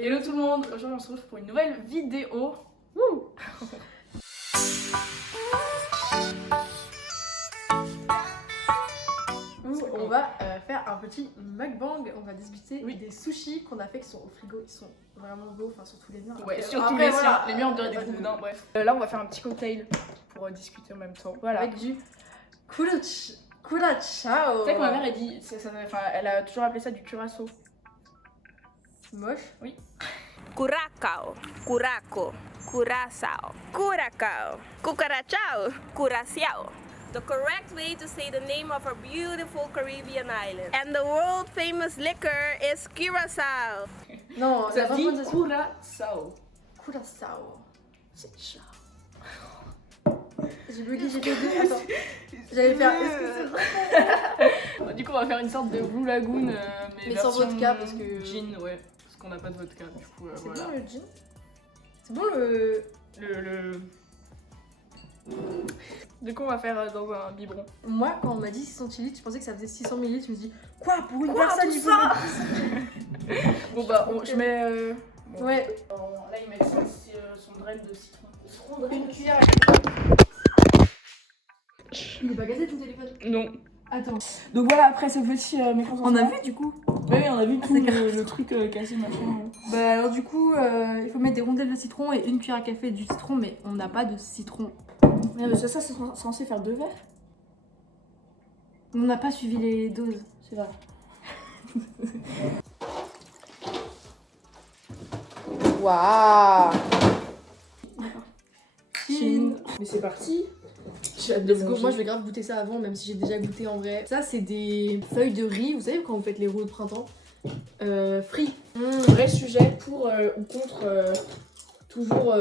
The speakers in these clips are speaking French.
Hello tout le monde, aujourd'hui on se retrouve pour une nouvelle vidéo. Wouh. On va faire un petit mukbang, on va discuter des sushis qu'on a fait qui sont au frigo, ils sont vraiment beaux, enfin surtout les miens. Ouais, surtout les siens, les miens on dirait des gros boudins, bref. Là on va faire un petit cocktail pour discuter en même temps. Voilà. Avec du curacao. Tu sais que ma mère elle dit, elle a toujours appelé ça du curaçao. Moche. Oui. Curacao, curaco, curaçao, curacao, cucarachao, curaçao. The correct way to say the name of our beautiful Caribbean island. And the world famous liquor is Curaçao. Non, Ça la dit prononciation. curaçao. Curacao. C'est chat. J'ai bugué, j'ai fait deux. Attends. J'allais faire. Du coup on va faire une sorte de Blue Lagoon Mais sans version vodka, parce que- gin, ouais. Parce qu'on n'a pas de vodka du coup C'est voilà. bon le gin. C'est bon le. Du coup on va faire dans un biberon. Moi, quand on m'a dit 600 centilitres, je pensais que ça faisait 600 millilitres. Je me dis, quoi pour une Quoi, personne tout il faut ça mettre Bon bah je mets... bon. Ouais, Là ils mettent son grain de citron. une cuillère. Il est pas gazé ton téléphone? Non. Attends. Donc voilà, après ce petit mécontentement. On a vu du coup? Oui, on a vu tout c'est le truc cassé, machin. Bah alors du coup, il faut mettre des rondelles de citron et une cuillère à café du citron, mais on n'a pas de citron. Ouais, mais ça c'est censé faire 2 verres. On n'a pas suivi les doses. C'est vrai. Waouh. Chine. Mais c'est parti. J'ai hâte de Let's go. manger. Moi je vais grave goûter ça avant, même si j'ai déjà goûté en vrai. Ça c'est des feuilles de riz, vous savez quand vous faites les roues de printemps, frits. Vrai sujet pour ou contre toujours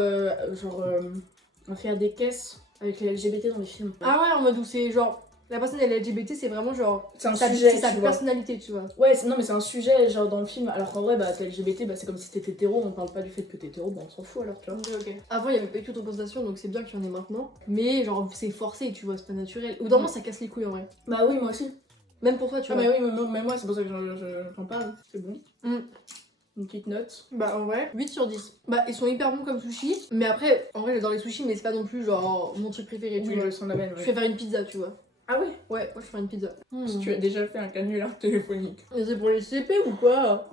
faire des caisses avec les LGBT dans les films. Ah ouais, en mode où c'est genre, la personne elle est LGBT, c'est vraiment genre, C'est un sa, sujet, c'est sa tu vois. personnalité, tu vois. Ouais, non mais c'est un sujet genre dans le film, alors qu'en vrai bah t'es LGBT, bah c'est comme si t'étais hétéro, on parle pas du fait que t'es hétéro, bah on s'en fout alors tu vois. Ok. Avant il y avait pas eu de représentation, donc c'est bien qu'il y en ait maintenant. Mais genre c'est forcé, tu vois, c'est pas naturel. Au bout d'un moment ça casse les couilles en vrai. Bah oui moi aussi. Même pour toi, tu Ah vois. mais oui, mais moi c'est pour ça que j'en parle, c'est bon. Mm. Une petite note. Bah en vrai, 8 sur 10. Bah ils sont hyper bons comme sushi, mais après, en vrai j'adore les sushis, mais c'est pas non plus genre mon truc préféré, tu Oui, vois. je sens la veine. Je vais faire une pizza, tu vois. Ah oui. Ouais, moi je ferai une pizza. Si tu as déjà fait un canular téléphonique. Mais c'est pour les CP ou quoi?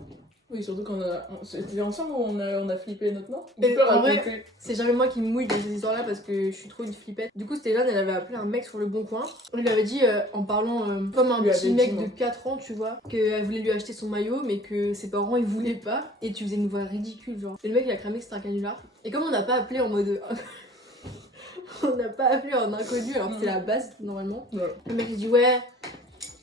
Oui, surtout quand c'était ensemble où on a flippé notre nom. Et Tu peux en vrai, raconter. c'est jamais moi qui me mouille dans ces histoires-là parce que je suis trop une flippette. Du coup, Stéphane, elle avait appelé un mec sur le bon coin. Il lui avait dit, en parlant comme un Lui petit avait mec dit, de moi. 4 ans, tu vois, qu'elle voulait lui acheter son maillot, mais que ses parents ils voulaient pas. Et tu faisais une voix ridicule, genre. Et le mec il a cramé que c'était un canular. Et comme on n'a pas appelé en mode. On n'a pas appelé en inconnu, alors que c'est la base normalement. Ouais. Le mec il dit, ouais,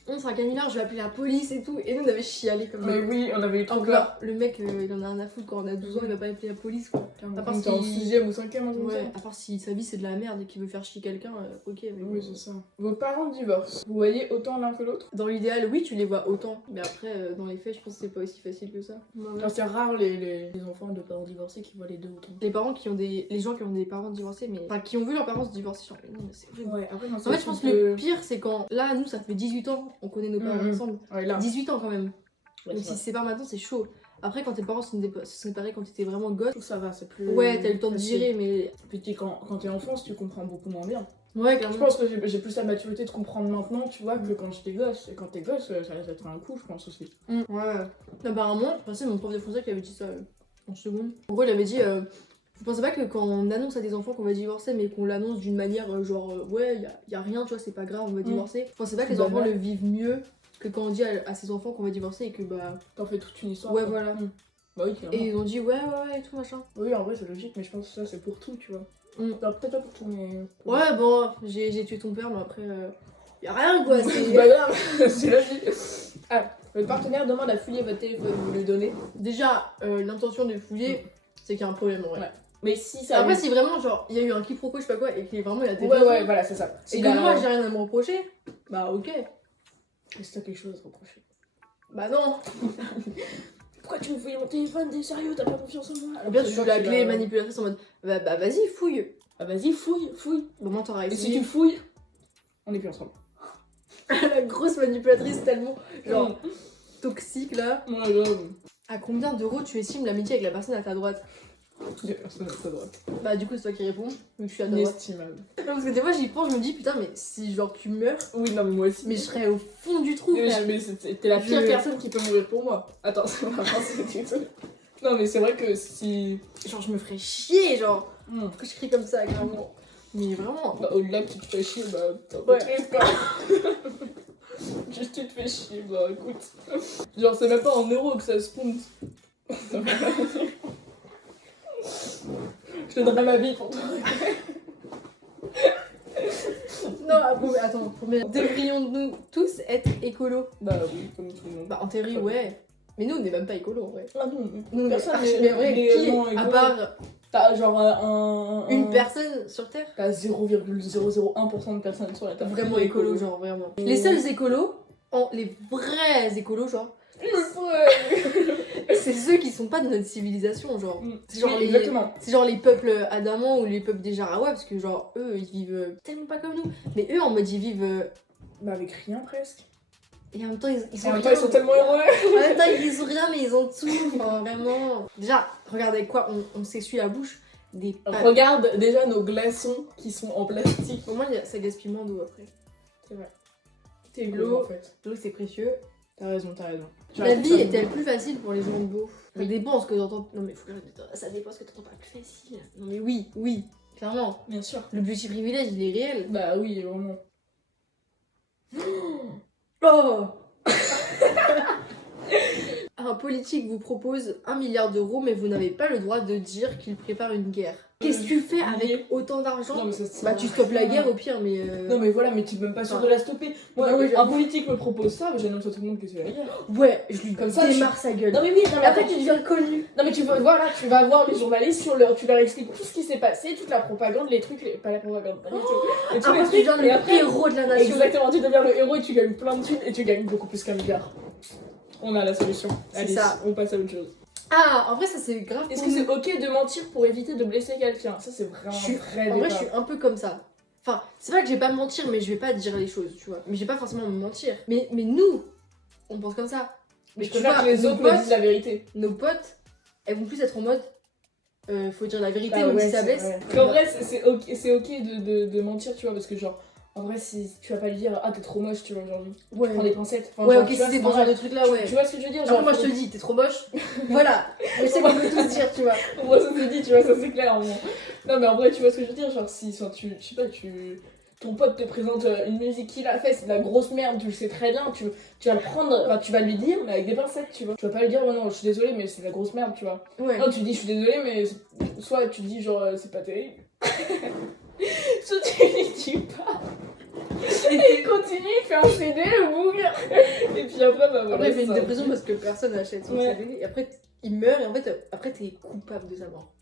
c'est un canular, je vais appeler la police et tout. Et nous on avait chialé comme Mais ça. oui, on avait eu trop Encore, peur. le mec il en a rien à foutre quand on a 12 ans, il va pas appeler la police quoi. À part Quand t'es en si- 6ème ou 5ème, un truc comme Ouais, ça. à part si sa vie c'est de la merde et qu'il veut faire chier quelqu'un, ok. Mais Oui, c'est ça. Vos parents divorcent. Vous voyez autant l'un que l'autre? dans l'idéal, oui, tu les vois autant, mais après, dans les faits, je pense que c'est pas aussi facile que ça. Enfin, c'est rare les enfants de parents divorcés qui voient les deux autant. Les parents qui ont des. Les gens qui ont des parents divorcés, mais. Enfin, qui ont vu leurs parents se divorcer, genre, non, mais c'est horrible. Ouais, après, non, En fait, je pense que le pire, c'est quand. Là, nous, ça fait 18 ans, on connaît nos parents Mhm. ensemble. Ouais, là. 18 ans quand même. Ouais, Donc, c'est si vrai. se séparent maintenant, c'est chaud. Après, quand tes parents se sont séparés quand t'étais vraiment gosse, Je trouve que ça va, c'est plus. ouais, t'as eu le temps de facile. digérer, mais. Puis quand t'es enfance, tu comprends beaucoup moins bien. Ouais, Je clairement. pense que j'ai plus la maturité de comprendre maintenant, tu vois, que quand j'étais gosse. Et quand t'es gosse, ça laisse être un coup, je pense aussi. Ouais. Apparemment, c'est mon prof de français qui avait dit ça en seconde. En gros, il avait dit vous pensez pas que quand on annonce à des enfants qu'on va divorcer, mais qu'on l'annonce d'une manière genre ouais, y a rien, tu vois, c'est pas grave, on va divorcer. Vous pensez pas que les Bah, enfants ouais. le vivent mieux que quand on dit à ses enfants qu'on va divorcer et que bah. T'en fais toute une histoire. Ouais, quoi. voilà. Bah oui, clairement. Et ils ont dit ouais, et tout machin. Oui, en vrai, c'est logique, mais je pense que ça, c'est pour tout, tu vois. Mm. Alors, peut-être pas pour tout, mais. Ouais, bon, j'ai tué ton père, mais après. Y a rien quoi, C'est c'est. pas grave, c'est logique. Ah, votre partenaire demande à fouiller votre téléphone, vous le donnez. Déjà, l'intention de fouiller, c'est qu'il y a un problème en vrai. Ouais. Mais si ça. Après, si vraiment, genre, il y a eu un quiproquo, je sais pas quoi, et qu'il est vraiment il a des Ouais, raisons, ouais, voilà, c'est ça. et Si que la- moi j'ai rien à me reprocher, bah ok. Et si t'as quelque chose à te reprocher. Bah non. Pourquoi tu me fouilles mon téléphone? T'es sérieux? T'as pas confiance en moi? Ou bien tu c'est joues sûr la qu'il clé a- manipulatrice en mode bah vas-y, fouille. Ah, vas-y, fouille. Bah moi t'auras Et si essayé. tu fouilles, on est plus ensemble. La grosse manipulatrice tellement genre toxique là. Ouais, grave. À combien d'euros tu estimes l'amitié avec la personne à ta droite? Les personnes à ta droite. Bah du coup c'est toi qui réponds, vu que je suis à ta droite. Inestimable. Non, parce que des fois j'y pense, je me dis putain mais si genre tu meurs, Oui, non, mais moi aussi. mais je serais au fond du trou Mais, frère. mais t'es la pire Je- personne qui peut mourir pour moi. Attends, c'est vraiment c'est tout. Non, mais c'est vrai que si. Genre je me ferais chier genre. Hmm. Que je crie comme ça clairement. Mais vraiment. Bah, au-delà que tu te fais chier, bah, t'es un Ouais. peu triste, quoi. Juste tu te fais chier, bah écoute. Genre, c'est même pas en euros que ça se compte. Je te donnerai ma vie pour toi. Non, ah, bon, attends, devrions-nous tous être écolos? Bah oui, comme tout le monde. Bah en théorie ouais. Mais nous on n'est même pas écolos en vrai. Ah non, Nous, personne mais vrai, qui, réellement à écolo. part T'as genre un. une personne sur Terre, T'as 0,001% de personnes sur la Terre. vraiment écolo, genre vraiment. Les seuls écolos, les vrais écolos, genre, c'est ceux qui sont pas de notre civilisation, genre. C'est genre, Oui, exactement. c'est genre les peuples adamants ou les peuples des Jarawa, parce que genre eux ils vivent tellement pas comme nous. Mais eux en mode ils vivent. Bah avec rien presque. Et en même temps ils Et sont en même temps, rien. ils sont tellement heureux. En même temps ils sont rien mais ils ont tout. Enfin, vraiment. Déjà, regarde avec quoi on s'essuie la bouche. Des pâtes. Regarde déjà nos glaçons qui sont en plastique. Au moins ça gaspille moins d'eau après. C'est vrai. C'est L'eau. l'eau en fait. L'eau c'est précieux. T'as raison, t'as raison. La vie est-elle plus facile pour les gens de beau? Ça dépend ce que t'entends. Non mais faut que ça dépend ce que t'entends pas plus facile. Non mais oui, clairement. Bien sûr. Le petit privilège il est réel. Bah oui, vraiment. Oh. Un politique vous propose 1 milliard d'euros mais vous n'avez pas le droit de dire qu'il prépare une guerre. Qu'est-ce que tu fais avec autant d'argent? Non mais ça c'est Bah tu stoppes la guerre au pire mais... Non mais voilà, mais tu es même pas sûr de la stopper. Moi, Ah oui, un politique me propose ça, mais j'annonce à tout le monde que c'est la guerre. Ouais, je lui Comme ça, démarre sa gueule. Non mais oui, non mais Après tu deviens connu. Non mais tu vas, voilà, tu vas voir les journalistes tu leur expliques tout ce qui s'est passé, toute la propagande, les trucs, pas la propagande, pas du tout. Et tous les Après tu deviens et le après, héros de la nation. exactement, tu deviens le héros et tu gagnes plein de thunes et tu gagnes beaucoup plus qu'un milliard. On a la solution. C'est Allez, ça. on passe à autre chose. Ah, en vrai ça c'est grave. Est-ce pour que nous. c'est ok de mentir pour éviter de blesser quelqu'un? Ça c'est vraiment Je suis- un vrai En vrai, débat. je suis un peu comme ça. Enfin, c'est vrai que je vais pas mentir, mais je vais pas dire les choses, tu vois. Mais je vais pas forcément me mentir. Mais nous, on pense comme ça. Mais je tu préfère vois, que les nos autres me potes- disent la vérité. Nos potes, elles vont plus être en mode faut dire la vérité, Bah même ouais, si ça c'est blesse. vrai. Parce qu'en vrai, c'est ok de mentir, tu vois, parce que genre, en vrai, si tu vas pas lui dire, ah t'es trop moche, tu vois, aujourd'hui. Ouais, Prends des pincettes. Enfin, ouais genre, ok, tu si vois, c'est c'est dans ce genre normal. de trucs là, ouais. Tu vois ce que je veux dire? Après, Genre, moi je te dis, t'es trop moche. Voilà, je sais qu'on peut tous dire, tu vois. Moi, ça se dit, tu vois, ça c'est clair. Non, mais en vrai, tu vois ce que je veux dire? Genre, si enfin, je sais pas, ton pote te présente une musique qu'il a fait, c'est de la grosse merde, tu le sais très bien, tu vas le prendre, enfin, tu vas lui dire, mais avec des pincettes, tu vois. Tu vas pas lui dire, oh non, je suis désolée, mais c'est de la grosse merde, tu vois. Ouais. Non, tu dis, je suis désolée, mais soit tu dis, genre, c'est pas terrible. Soit tu lui dis pas. Et il continue, il fait un CD, le boug. Et puis après, bah voilà. Après, il fait une ça. dépression parce que personne n'achète son Ouais. CD. Et après, il meurt et en fait, après, t'es coupable de sa mort.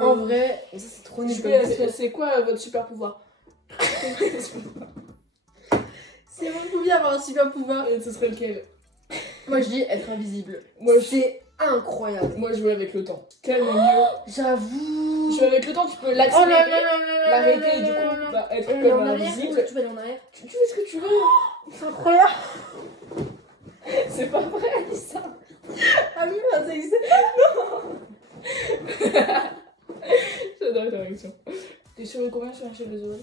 En vrai, ça c'est trop nul. comme question. C'est quoi votre super pouvoir? C'est mon pouvoir avoir un super pouvoir. Et ce serait lequel? Moi je dis être invisible. Moi, C'est incroyable. Moi, jouer avec le temps. Tellement mieux. J'avoue. Jouer avec le temps, tu peux Oh là là l'accélérer, là là là l'arrêter là et du là coup, là. bah, être Et aller en comme arrière, invisible. tu peux aller en arrière. Tu fais ce que tu veux. C'est incroyable. C'est pas vrai, ça. Ah oui, ça existe. J'adore ta réaction. T'es sur combien sur un chef des oreilles?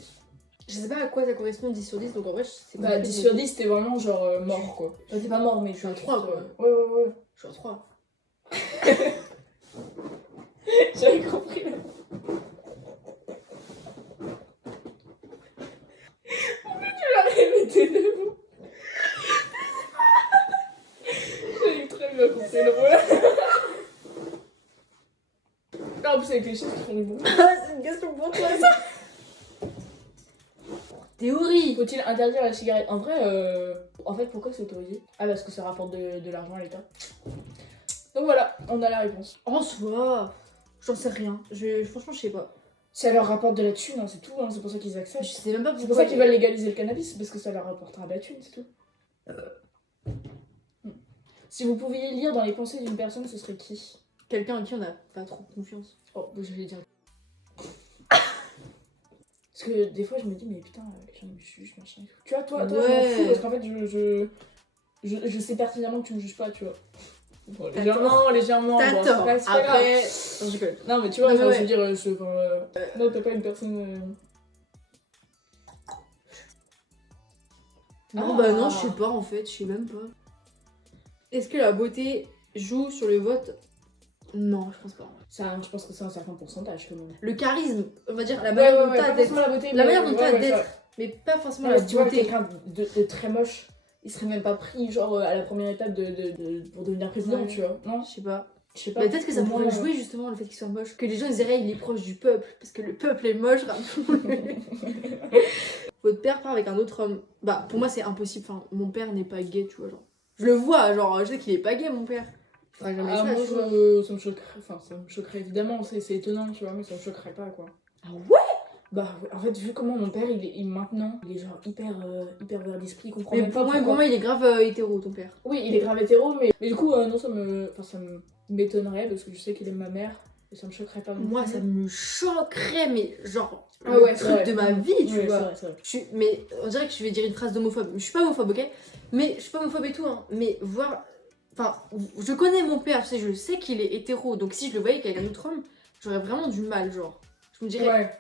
Je sais pas à quoi ça correspond 10 sur 10, donc en vrai, c'est Bah 10 sur 10, t'es vraiment genre mort quoi. Enfin, t'es pas mort, mais Je suis un 3 quoi. Ouais. Je suis un 3. J'avais compris là. Pourquoi tu l'as répété de vous? J'avais très bien compris le rôle. Ah, en plus avec les chiens qui font du bruit. C'est une question pour toi ça. Théorie. Faut-il interdire la cigarette? En vrai, en fait, pourquoi c'est autorisé? Ah, parce que ça rapporte de l'argent à l'État. Donc voilà, on a la réponse. En soi, j'en sais rien. Franchement, je sais pas. Ça leur rapporte de la thune, hein, c'est tout, hein, c'est pour ça qu'ils Je acceptent. sais même pas C'est pour pourquoi. ça qu'ils veulent légaliser le cannabis, parce que ça leur rapportera de la thune, c'est tout. Si vous pouviez lire dans les pensées d'une personne, ce serait qui? Quelqu'un en qui on a pas trop confiance. Oh, je vais dire. Parce que des fois, je me dis, mais putain, les gens me jugent, machin. et tout. Tu vois, toi, je m'en Ouais. fous, parce qu'en fait, je sais pertinemment que tu me juges pas, tu vois. Bon, T'as légèrement. T'as Bon, tort. c'est pas grave. Après, non, je rigole. Non, mais tu vois, Non, mais genre, ouais. je veux dire, non, t'es pas une personne. Non, Ah. bah non, je sais pas en fait, je sais même pas. Est-ce que la beauté joue sur le vote? Non, je pense pas. Je pense que c'est un certain pourcentage quand même. Le charisme, on va dire la manière dont pas t'as d'être. forcément la beauté. La mais- manière dont t'as ouais, d'être, ça. mais pas forcément Non, la mais tu vois, beauté. quelqu'un de très moche, il serait même pas pris, genre, à la première étape pour devenir président, Ouais. tu vois. Non, Je sais pas. je sais pas. Mais peut-être que ça Au pourrait moins, jouer justement le fait qu'il soit moche. Que les gens ils diraient il est proche du peuple. Parce que le peuple est moche, rappelons-le. Votre père part avec un autre homme. Bah pour moi c'est impossible. Enfin, mon père n'est pas gay, tu vois. Genre. Je le vois, genre, je sais qu'il est pas gay, mon père. Il fera jamais Ah, ça, moi, tu vois. ça me choquerait. Enfin, ça me choquerait évidemment, c'est étonnant, tu vois, mais ça me choquerait pas, quoi. Ah ouais. Bah, ouais, en fait, vu comment mon père, maintenant, il est genre hyper ouvert d'esprit, il comprend Mais même pas pour pourquoi. moi, il est grave hétéro, ton père. Oui, il est grave hétéro, mais du coup, non, ça me m'étonnerait, parce que je sais qu'il aime ma mère, et ça me choquerait pas. non Moi, plus. ça me choquerait, mais genre, Ah le ouais, c'est truc vrai. de ma vie, tu Ouais, vois. c'est vrai, c'est vrai. Mais on dirait que je vais dire une phrase d'homophobe. Je suis pas homophobe, ok? Mais je suis pas homophobe et tout, hein. Mais voir. Enfin, je connais mon père, tu sais, je sais qu'il est hétéro. Donc si je le voyais avec un autre homme, j'aurais vraiment du mal, genre. Je me dirais. Ouais,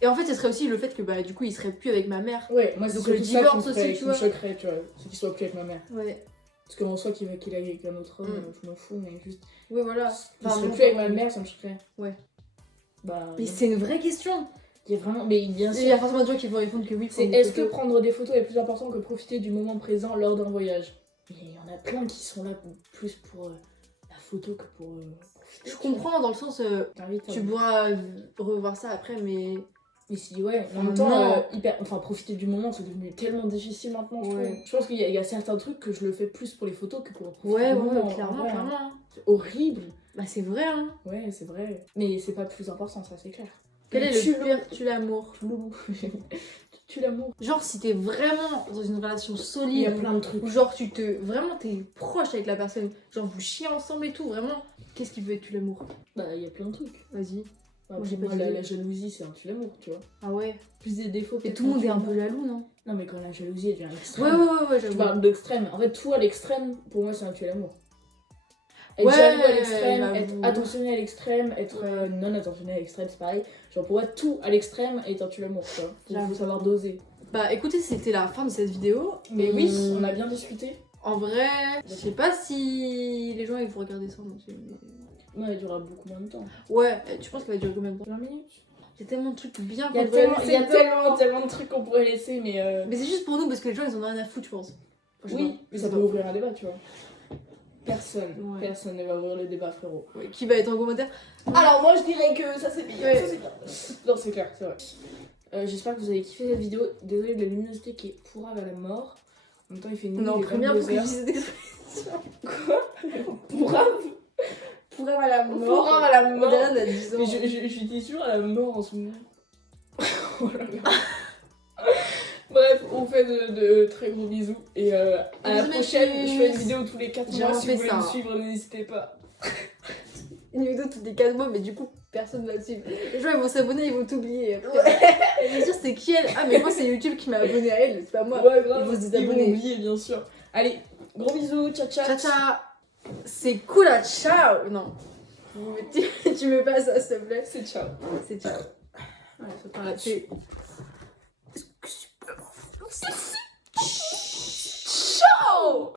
Et en fait, ce serait aussi le fait que, bah, du coup, il serait plus avec ma mère. ouais, moi, c'est Donc, surtout le ça qui me divorce ferait- aussi, qui tu me vois. choquerait, tu vois, c'est qu'il soit plus avec ma mère. Ouais. Parce qu'en soi, qu'il aille avec un autre homme, je m'en fous, mais juste. Ouais, voilà. Il Enfin, serait non, plus avec pas- ma mère, ça me choquerait. Ouais. Bah. Mais non. c'est une vraie question. Il y a vraiment. Mais bien Il sûr. y a forcément des gens qui vont répondre que oui. C'est prendre des est-ce que photos. prendre des photos est plus important que profiter du moment présent lors d'un voyage? Mais il y en a plein qui sont là plus pour la photo que pour profiter. Je comprends dans le sens, T'invites, tu hein. pourras revoir ça après, mais. Mais si, ouais, en Ah, même temps, non. enfin, profiter du moment, c'est devenu tellement difficile maintenant, je Ouais. trouve. Je pense qu'il y a certains trucs que je le fais plus pour les photos que pour profiter Ouais, du ouais, moment. en clairement, vrai, hein. clairement. C'est horrible. Bah, c'est vrai, hein. Ouais, c'est vrai. Mais c'est pas plus important, ça, c'est clair. Quel Mais est tu le pire tue l'amour? Tu l'amour. Genre, si t'es vraiment dans une relation Il y solide, a plein de trucs. ou genre vraiment t'es proche avec la personne, genre vous chiez ensemble et tout, vraiment, qu'est-ce qui peut être tue l'amour? Bah, il y a plein de trucs. Vas-y. Bah, Moi, j'ai pour pas moi, d'idée. la jalousie, c'est un tue-l'amour, tu vois. Ah ouais. Plus des défauts. Et peut-être tout le monde est un tue-l'amour. peu jaloux, non? Non, mais quand la jalousie elle devient Ouais, extrême. ouais, Je j'avoue. parle d'extrême. En fait, tout à l'extrême, pour moi, c'est un tue-l'amour. Être Ouais, jaloux à l'extrême, j'avoue. être attentionné à l'extrême, être Ouais. non attentionné à l'extrême, c'est pareil. Genre, pour moi, tout à l'extrême est un tue-l'amour, tu vois. Il J'avoue. faut savoir doser. Bah écoutez, c'était la fin de cette vidéo. Mais oui, on a bien discuté. En vrai, je sais pas si les gens ils vont regarder ça non plus. Ouais, elle durera beaucoup moins de temps. Ouais, tu penses qu'elle va durer combien de temps? 20 minutes. Il y a tellement de trucs bien Il y a qu'on pourrait tellement, laisser. de trucs qu'on pourrait laisser, mais. Mais c'est juste pour nous parce que les gens ils en ont rien à foutre, je pense. Enfin, je sais Oui, pas. mais Je ça sais peut pas. ouvrir un débat, tu vois. Ouais. Personne ne va ouvrir le débat, frérot. Ouais, qui va être en commentaire? Alors moi je dirais que ça c'est bien, Ouais. ça c'est bien. Non c'est clair, c'est vrai. J'espère que vous avez kiffé cette vidéo. Désolée de la luminosité qui est pourrave à la mort. En même temps il fait nuit, Non, il est première 22 pour que je heures. dise cette expression. Pourrave Pourrave à la mort. Pourrave à la mort. Moderne à 10 ans. Mais je dis toujours à la mort en ce moment. Oh là là. Bref, on fait de très gros bisous et à la Bisous, prochaine. messieurs. Je fais une vidéo tous les 4 J'ai mois. Si refait vous voulez ça. me suivre, n'hésitez pas. Une vidéo toutes les 4 mois, mais du coup, personne va le suivre. Les gens ils vont s'abonner, ils vont t'oublier. Après. Ils vont dire c'est qui elle? Ah, mais moi c'est YouTube qui m'a abonné à elle, c'est pas moi. Ouais, grave. Ils vont se Ils vont désabonner. oublier, bien sûr. Allez, gros bisous, ciao ciao. Ciao, ciao. C'est cool à ciao. Non. Tu me passes ça, s'il te plaît. C'est ciao. C'est ciao. Ouais, ça part là-dessus. C'est. Ciao.